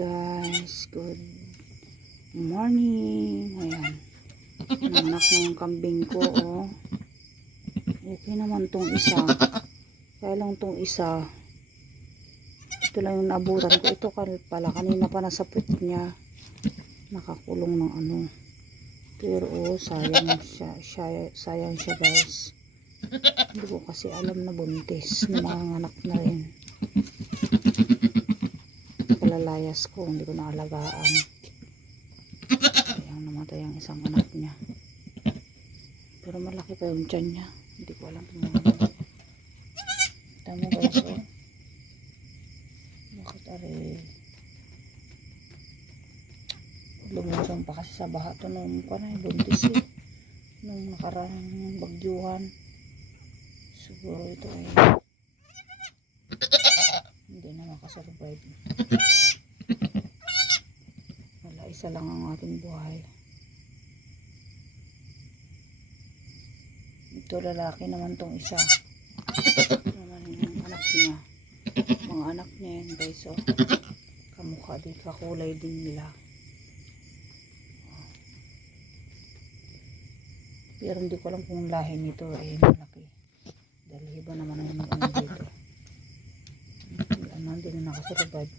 guys, good morning. Ayan, nanganak na yung kambing ko, oh. Okay naman tong isa, kaya lang tong isa, ito lang yung naabutan ko. Ito pala, kanina pa nasa puwet niya, nakakulong ng ano. Pero oh, sayang siya guys. Hindi ko kasi alam na buntis, na manganak na rin. Palalayas ko, hindi ko naalagaan. Sayang, namatay ang isang anak niya. Pero malaki pa yung tiyan niya. Hindi ko alam kung ano. Tama guys, oh. Bakit ari? Lumusong pa kasi sa baha to nung buntis eh. Nung nakarang bagyuhan. Siguro ito ay hindi na makasurvive. Wala, isa lang ang ating buhay. Ito lalaki naman tong isa. Naman yung anak niya. Mga anak niya yan guys, oh. Kamukha din, kakulay din nila. Pero hindi ko alam kung lahi nito ay malaki. Dahil iba naman ang ano dito. Hindi na nakasurvive.